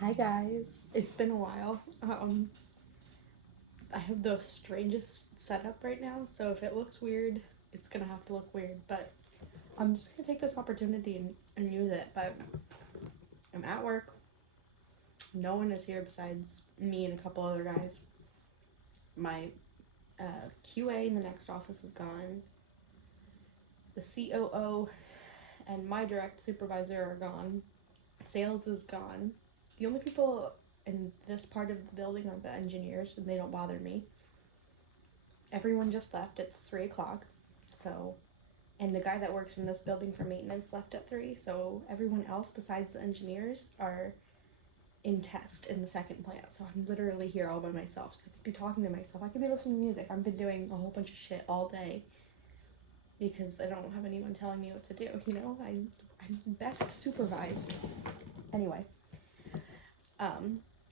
Hi guys, it's been a while. I have the strangest setup right now, so if it looks weird, it's gonna have to look weird, but I'm just gonna take this opportunity and use it. But I'm at work, no one is here besides me and a couple other guys. My QA in the next office is gone. The COO and my direct supervisor are gone. Sales is gone. The only people in this part of the building are the engineers, and they don't bother me. Everyone just left. It's 3 o'clock. So, and the guy that works in this building for maintenance left at 3. So everyone else besides the engineers are in test in the second plant. So I'm literally here all by myself. So I could be talking to myself. I could be listening to music. I've been doing a whole bunch of shit all day because I don't have anyone telling me what to do. You know, I'm best supervised. Anyway,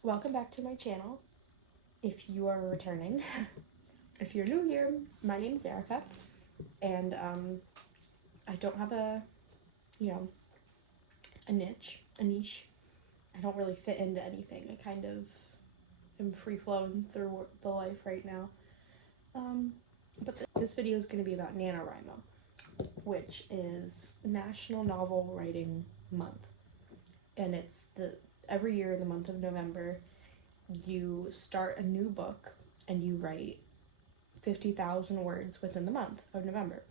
welcome back to my channel. If you are returning, if you're new here, my name is Erica, and I don't have a niche. I don't really fit into anything. I kind of am free flowing through the life right now. But this video is going to be about NaNoWRIMO, which is National Novel Writing Month, and it's every year in the month of November you start a new book and you write 50,000 words within the month of November.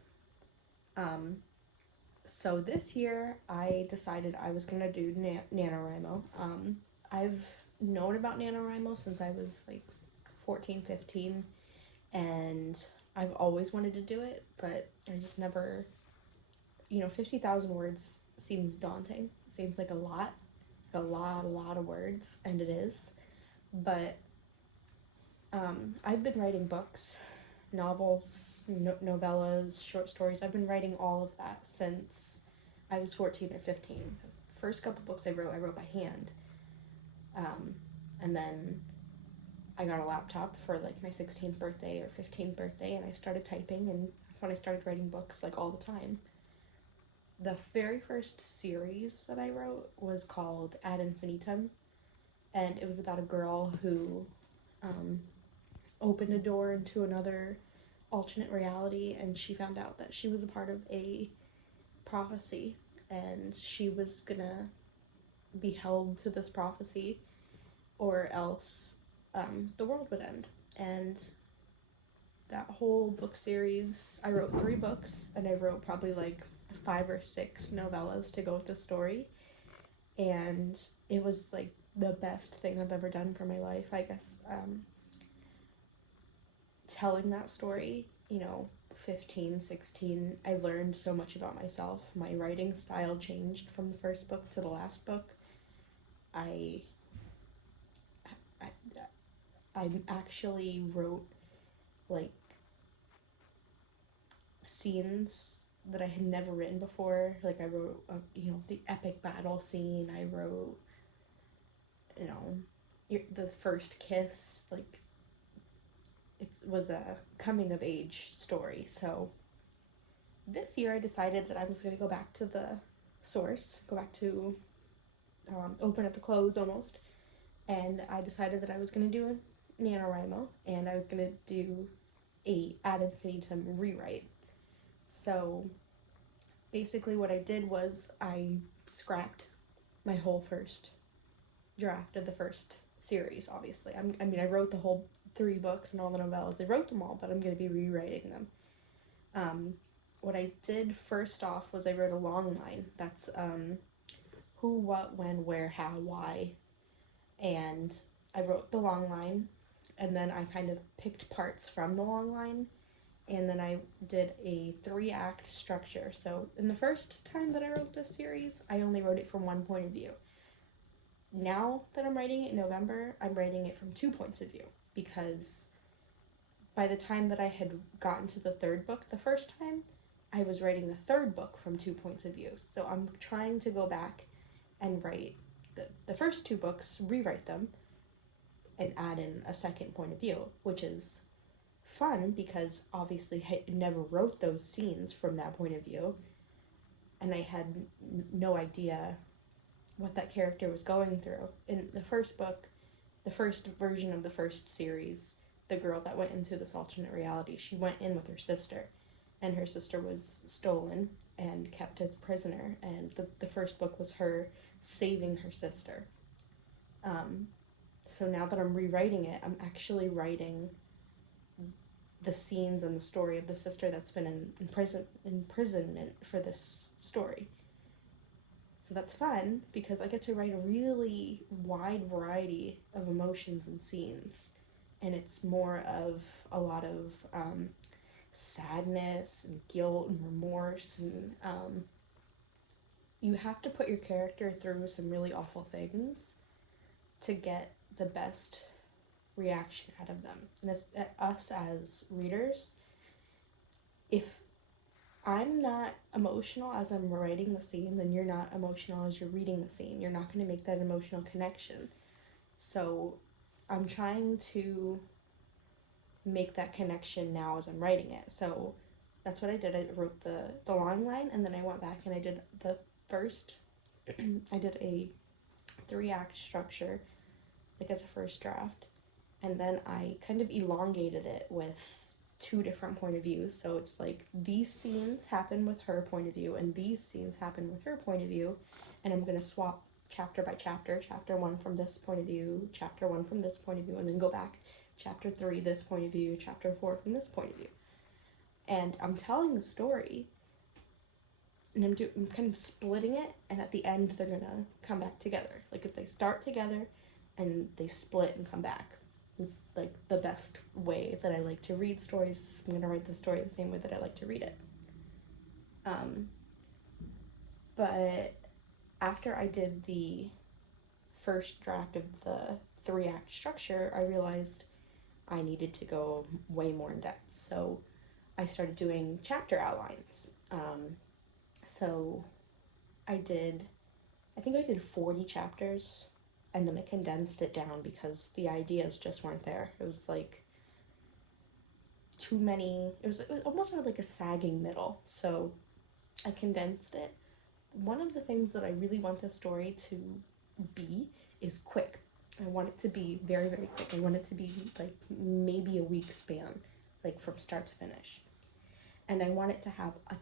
So this year I decided I was gonna do NaNoWRIMO. I've known about NaNoWRIMO since I was like 14, 15, and I've always wanted to do it, but I just never, 50,000 words seems daunting. It seems like a lot of words, and it is. But I've been writing books, novels, novellas, short stories. I've been writing all of that since I was 14 or 15. The first couple books I wrote by hand. And then I got a laptop for like my 16th birthday or 15th birthday, and I started typing, and that's when I started writing books like all the time. The very first series that I wrote was called Ad Infinitum, and it was about a girl who opened a door into another alternate reality, and she found out that she was a part of a prophecy, and she was gonna be held to this prophecy or else the world would end. And that whole book series, I wrote 3 books, and I wrote probably like 5 or 6 novellas to go with the story, and it was like the best thing I've ever done for my life, I guess. Telling that story, 15, 16, I learned so much about myself. My writing style changed from the first book to the last book. I actually wrote like scenes that I had never written before. Like I wrote, the epic battle scene. I wrote, the first kiss. Like it was a coming of age story. So this year I decided that I was going to go back to the source, go back to open at the close almost, and I decided that I was going to do a NaNoWRIMO, and I was going to do a Ad Infinitum rewrite. So basically what I did was I scrapped my whole first draft of the first series, obviously. I wrote the whole 3 books and all the novellas. I wrote them all, but I'm going to be rewriting them. What I did first off was I wrote a long line. That's who, what, when, where, how, why. And I wrote the long line, and then I kind of picked parts from the long line, and then I did a 3-act structure. So in the first time that I wrote this series, I only wrote it from one point of view. Now that I'm writing it in November, I'm writing it from 2 points of view, because by the time that I had gotten to the 3rd book the first time, I was writing the 3rd book from 2 points of view. So I'm trying to go back and write the first 2 books, rewrite them, and add in a second point of view, which is fun because obviously I never wrote those scenes from that point of view, and I had no idea what that character was going through. In the first book, the first version of the first series, the girl that went into this alternate reality, she went in with her sister, and her sister was stolen and kept as a prisoner, and the first book was her saving her sister. So now that I'm rewriting it, I'm actually writing the scenes and the story of the sister that's been in imprisonment for this story. So that's fun because I get to write a really wide variety of emotions and scenes, and it's more of a lot of sadness and guilt and remorse, and you have to put your character through some really awful things to get the best reaction out of them. And as us as readers, if I'm not emotional as I'm writing the scene, then you're not emotional as you're reading the scene. You're not going to make that emotional connection. So I'm trying to make that connection now as I'm writing it. So that's what I did. I wrote the long line, and then I went back and I did the first, I did a 3-act structure, like as a first draft, and then I kind of elongated it with 2 different point of views. So it's like these scenes happen with her point of view and these scenes happen with her point of view, and I'm going to swap chapter by chapter, chapter 1 from this point of view, chapter 1 from this point of view, and then go back chapter 3 this point of view, chapter 4 from this point of view. And I'm telling the story, and I'm kind of splitting it, and at the end they're going to come back together. Like if they start together and they split and come back. It's like the best way that I like to read stories. I'm going to write the story the same way that I like to read it. But after I did the first draft of the 3-act structure, I realized I needed to go way more in depth. So I started doing chapter outlines. So I think I did 40 chapters, and then I condensed it down because the ideas just weren't there. It was like too many, it was almost like a sagging middle. So I condensed it. One of the things that I really want this story to be is quick. I want it to be very, very quick. I want it to be like maybe a week span, like from start to finish. And I want it to have a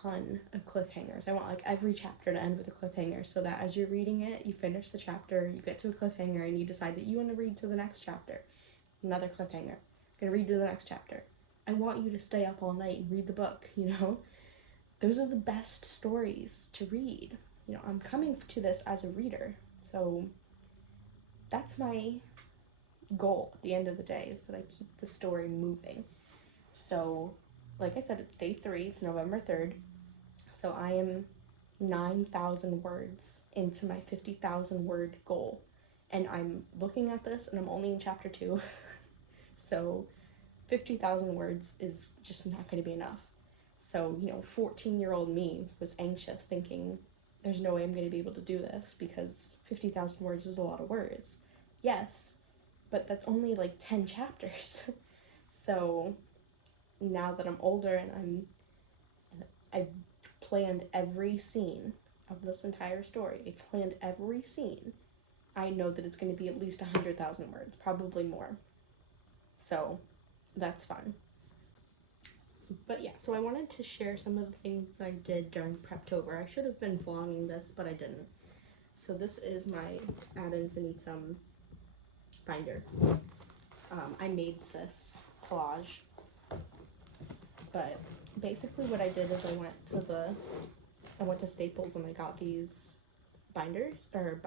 ton of cliffhangers. I want like every chapter to end with a cliffhanger, so that as you're reading it, you finish the chapter, you get to a cliffhanger, and you decide that you want to read to the next chapter. Another cliffhanger. Gonna read to the next chapter. I want you to stay up all night and read the book, you know? Those are the best stories to read. You know, I'm coming to this as a reader, so that's my goal at the end of the day, is that I keep the story moving. So, like I said, it's day 3, it's November 3rd, so I am 9,000 words into my 50,000 word goal, and I'm looking at this and I'm only in chapter 2, so 50,000 words is just not going to be enough. So, you know, 14-year-old me was anxious, thinking there's no way I'm going to be able to do this because 50,000 words is a lot of words. Yes, but that's only like 10 chapters. So now that I'm older and I've planned every scene of this entire story, I've planned every scene, I know that it's going to be at least 100,000 words, probably more. So that's fun. But yeah, so I wanted to share some of the things that I did during Prep-Tober. I should have been vlogging this, but I didn't. So this is my ad infinitum binder. I made this collage, but basically what I did is I went to Staples and I got these binders, or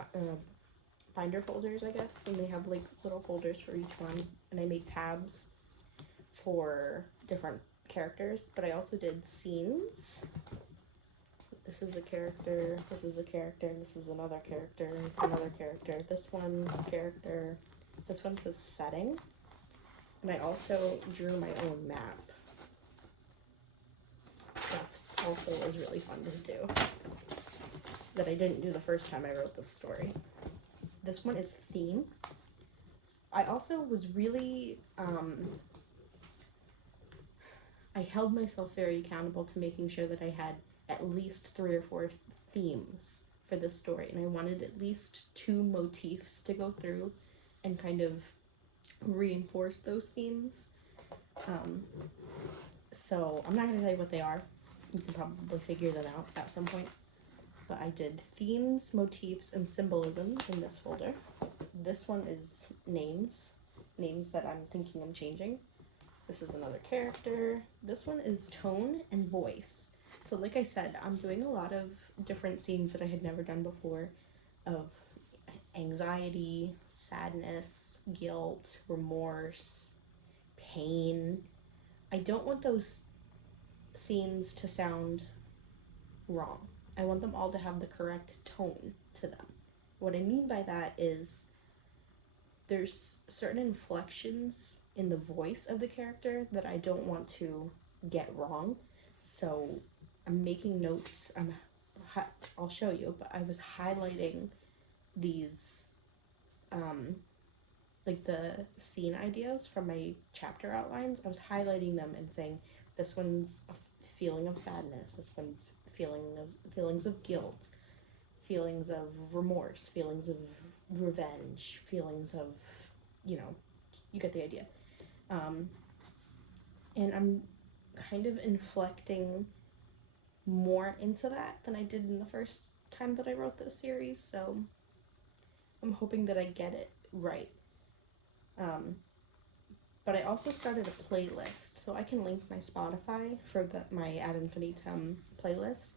binder folders, I guess, and they have like little folders for each one, and I made tabs for different characters, but I also did scenes. This is a character, this is a character, this is another character, this one character, this one says setting, and I also drew my own map. That's also was really fun to do, that I didn't do the first time I wrote this story. This one is theme. I also was really, I held myself very accountable to making sure that I had at least 3 or 4 themes for this story, and I wanted at least 2 motifs to go through and kind of reinforce those themes. So I'm not going to tell you what they are. You can probably figure them out at some point. But I did themes, motifs, and symbolism in this folder. This one is names that I'm thinking I'm changing. This is another character. This one is tone and voice. So like I said, I'm doing a lot of different scenes that I had never done before, of anxiety, sadness, guilt, remorse, pain. I don't want those scenes to sound wrong. I want them all to have the correct tone to them. What I mean by that is there's certain inflections in the voice of the character that I don't want to get wrong. So I'm making notes. I'll show you, but I was highlighting these like the scene ideas from my chapter outlines. I was highlighting them and saying, this one's a feeling of sadness, this one's feelings of guilt, feelings of remorse, feelings of revenge, feelings of, you get the idea. And I'm kind of inflecting more into that than I did in the first time that I wrote this series, so I'm hoping that I get it right. But I also started a playlist, so I can link my Spotify for my Ad Infinitum playlist,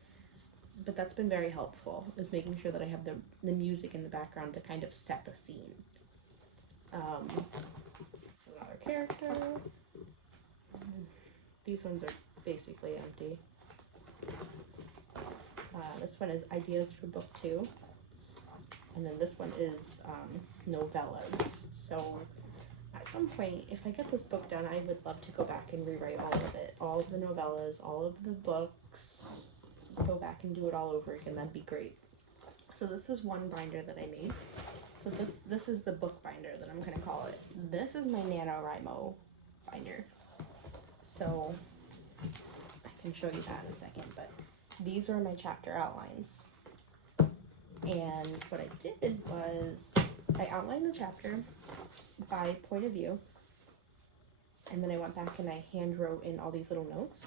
but that's been very helpful, is making sure that I have the music in the background to kind of set the scene. It's another character. These ones are basically empty. This one is ideas for book 2, and then this one is novellas. So at some point, if I get this book done, I would love to go back and rewrite all of it, all of the novellas, all of the books, go back and do it all over again. That'd be great. So this is one binder that I made. So this is the book binder that I'm gonna call it. This is my NaNoWRIMO binder. So I can show you that in a second, but these are my chapter outlines. And what I did was I outlined the chapter by point of view, and then I went back and I hand wrote in all these little notes.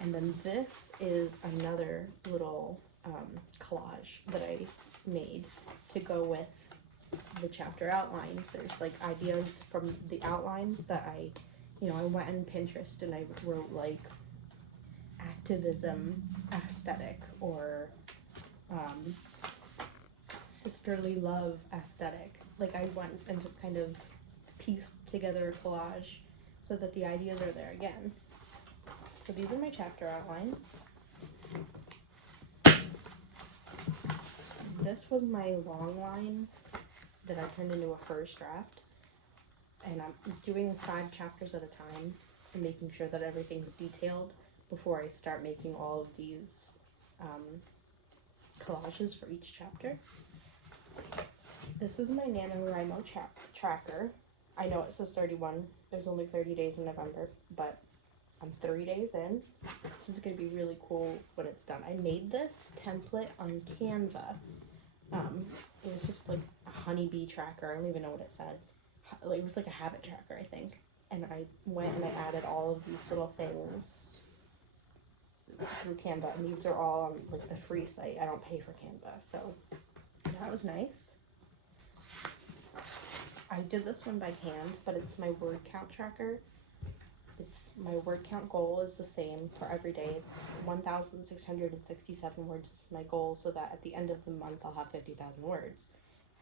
And then this is another little collage that I made to go with the chapter outlines. There's like ideas from the outline that I went on Pinterest and I wrote like activism aesthetic or sisterly love aesthetic. Like I went and just kind of pieced together a collage so that the ideas are there again. So these are my chapter outlines. This was my long line that I turned into a first draft. And I'm doing 5 chapters at a time and making sure that everything's detailed before I start making all of these collages for each chapter. This is my NaNoWRIMO tracker. I know it says 31. There's only 30 days in November, but I'm 3 days in. This is going to be really cool when it's done. I made this template on Canva. It was just like a honeybee tracker. I don't even know what it said. It was like a habit tracker, I think. And I went and I added all of these little things through Canva, and these are all on like the free site. I don't pay for Canva, so that was nice. I did this one by hand, but it's my word count tracker. It's my word count goal is the same for every day. It's 1,667 words is my goal, so that at the end of the month I'll have 50,000 words.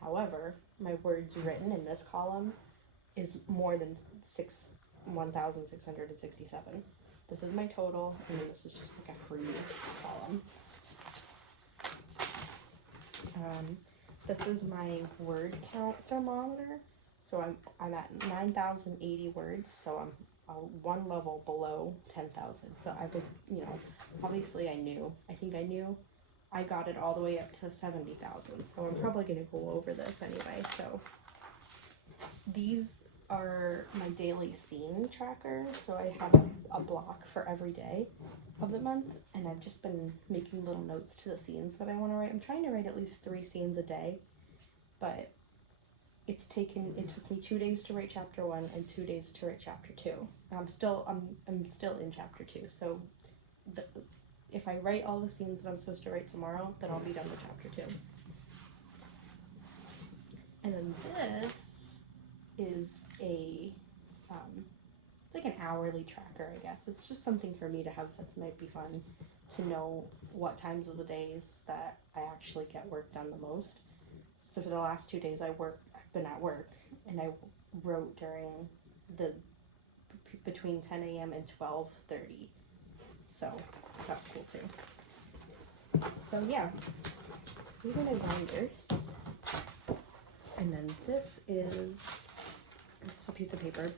However, my words written in this column is more than 1,667. This is my total, and then this is just like a free column. This is my word count thermometer. So I'm at 9,080 words, so I'm one level below 10,000. So I was, obviously I got it all the way up to 70,000. So I'm probably going to go over this anyway. So these are my daily scene tracker. So I have a block for every day of the month, and I've just been making little notes to the scenes that I want to write. I'm trying to write at least 3 scenes a day, but it took me 2 days to write chapter 1 and 2 days to write chapter 2. I'm still in chapter 2, so if I write all the scenes that I'm supposed to write tomorrow, then I'll be done with chapter 2. And then this is like an hourly tracker, I guess. It's just something for me to have that might be fun to know what times of the days that I actually get work done the most. So for the last 2 days I've been at work, and I wrote during between 10 a.m. and 12:30. So that's cool too. So yeah, these are my binders. And then this is a piece of paper,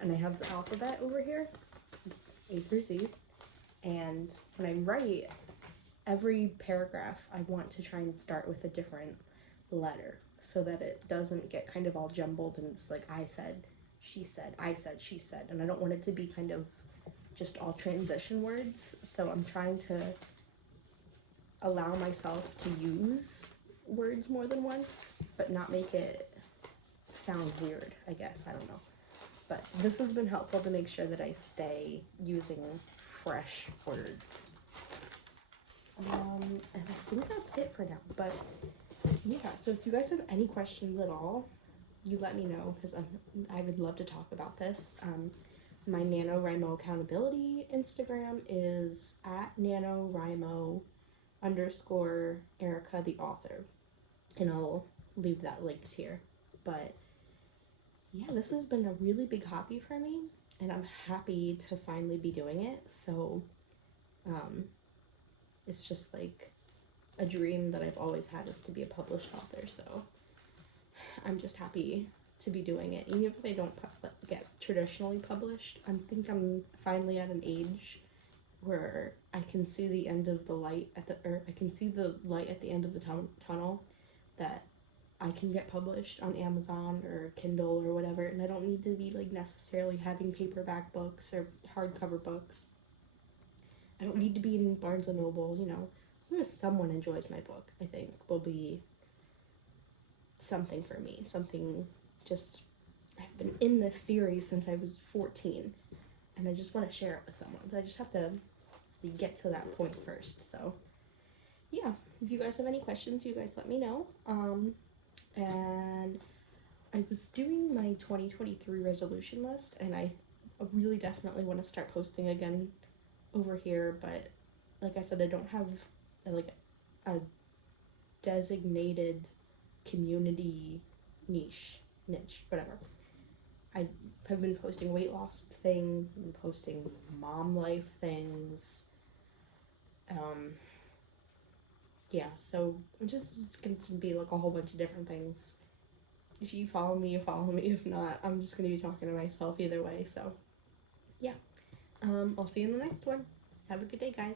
and I have the alphabet over here, A through Z, and when I write, every paragraph I want to try and start with a different letter so that it doesn't get kind of all jumbled and it's like I said, she said, I said, she said, and I don't want it to be kind of just all transition words. So I'm trying to allow myself to use words more than once, but not make it sound weird, I guess. I don't know. But this has been helpful to make sure that I stay using fresh words. And I think that's it for now. But yeah, so if you guys have any questions at all, you let me know, because I would love to talk about this. My NaNoWRIMO accountability Instagram is at NaNoWRIMO _Erica the author, and I'll leave that linked here. But yeah, this has been a really big hobby for me, and I'm happy to finally be doing it. So it's just like a dream that I've always had, is to be a published author. So I'm just happy to be doing it. Even if I don't get traditionally published, I think I'm finally at an age where I can see the end of the light I can see the light at the end of the tunnel, that I can get published on Amazon or Kindle or whatever, and I don't need to be like necessarily having paperback books or hardcover books. I don't need to be in Barnes & Noble, you know. As long as someone enjoys my book, I think will be something for me. Something just, I've been in this series since I was 14, and I just want to share it with someone. So I just have to get to that point first. So yeah, if you guys have any questions, you guys let me know. And I was doing my 2023 resolution list, and I really definitely want to start posting again over here, but like I said, I don't have like a designated community niche, whatever. I have been posting weight loss things, been posting mom life things. Yeah, so it's going to be like a whole bunch of different things. If you follow me, you follow me. If not, I'm just going to be talking to myself either way. So yeah, I'll see you in the next one. Have a good day, guys.